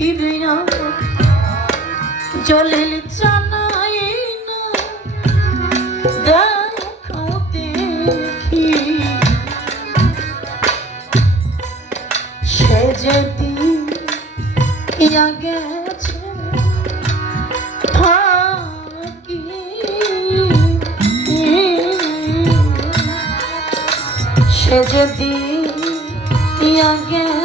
ফিরে জলের জানাই না দেখো দেখি সে যদি ইয়া গেছে থাকি সে যদি ইয়া গেছে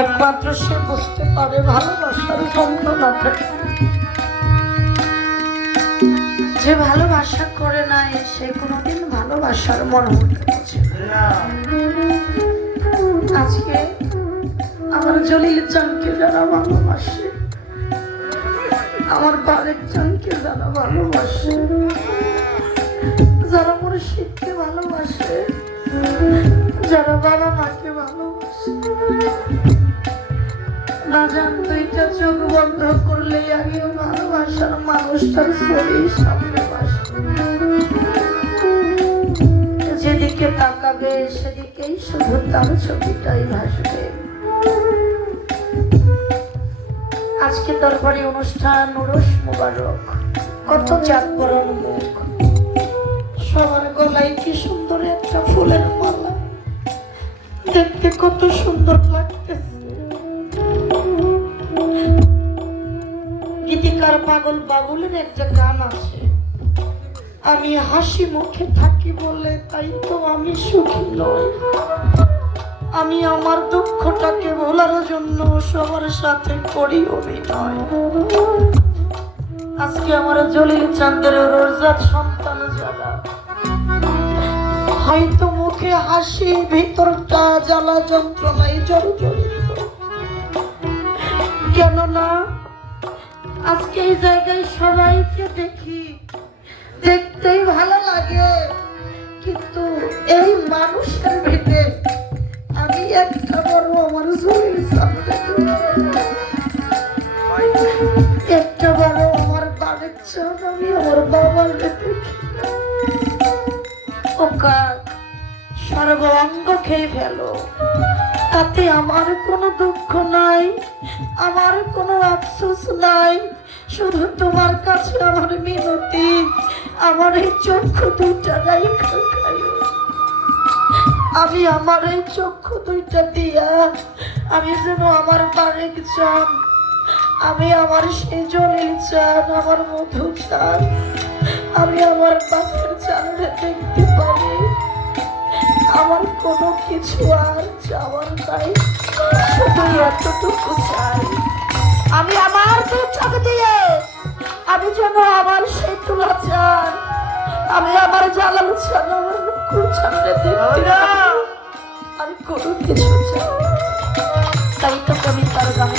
একমাত্র সে বুঝতে পারে ভালোবাসার যন্ত্রণাটা। যে ভালোবাসা করে নাই সে কোনোদিন ভালোবাসার মর্মটা বোঝে না। আজকে আমার জলিল চানকে যারা ভালোবাসে, আমার বারেক চানকে যারা ভালোবাসে, যারা মুর্শিদকে ভালোবাসে, যারা বাবা মাকে ভালোবাসে, না জান দুইটা চোখ বন্ধ করলে আগে ভালোবাসার মানুষটার ছবি সামনে বাসে। যেদিকে তাকাবে সেদিকেই শুধু তার ছবিটাই ভাসবে। আজকে দরবারি অনুষ্ঠান, উরস মুবারক, কত জাগরণ মুখ, সবার গলায় কি সুন্দর একটা ফুলের মালা, দেখতে কত সুন্দর লাগতেছে। গীতিকার পাগল বাবুলের একটা গান আছে, আমি হাসি মুখে থাকি বলে তাই তো আমি সুখী নই, আমি আমার দুঃখটাকে ভোলার জন্য সবার সাথে করি অভিনয়। আজকে আমার জলিল চাঁদের রোজার সন্তান যারা, হয়তো মুখে হাসি ভিতরটা জ্বালা যন্ত্রণায় জর্জরিত। কেননা আজকে এই জায়গায় সবাইকে দেখি, দেখতেই ভালো লাগে, কিন্তু এই মানুষের ভিতরে আমি একটা বড় আমার জলিল চাঁদ, একটা বড় আমার বাড়ির চাঁদ, আমি আমার বাবার দেখি। ওকা সর্ব অঙ্গ খেয়ে ফেলো, তাতে আমার কোনো দুঃখ নাই, আমার কোনো আফসোস নাই। শুধু তোমার কাছে আমার মিনতি, আমার এই চক্ষু দুইটা রাইখা খাইও। আমি আমার এই চক্ষু দুইটা দিয়া আমি যেন আমার বারেক চান, আমি আমার সেই জলিল চান, আমার মধু চান, আমি আমার বাসের চানটা দেখতে পারি। আমার কোনো কিছু আর চাওয়ার নাই, শুধু এতটুকু চাই, আমি আমার দু চোখ দিয়ে আমি যেন আমার সেই তুলা চান, আমি আমার জালাল চান, আমার মুকুল চানটা দেখতে পারি। আমি কোনো কিছু চাই, তাই তো কবিতার গানে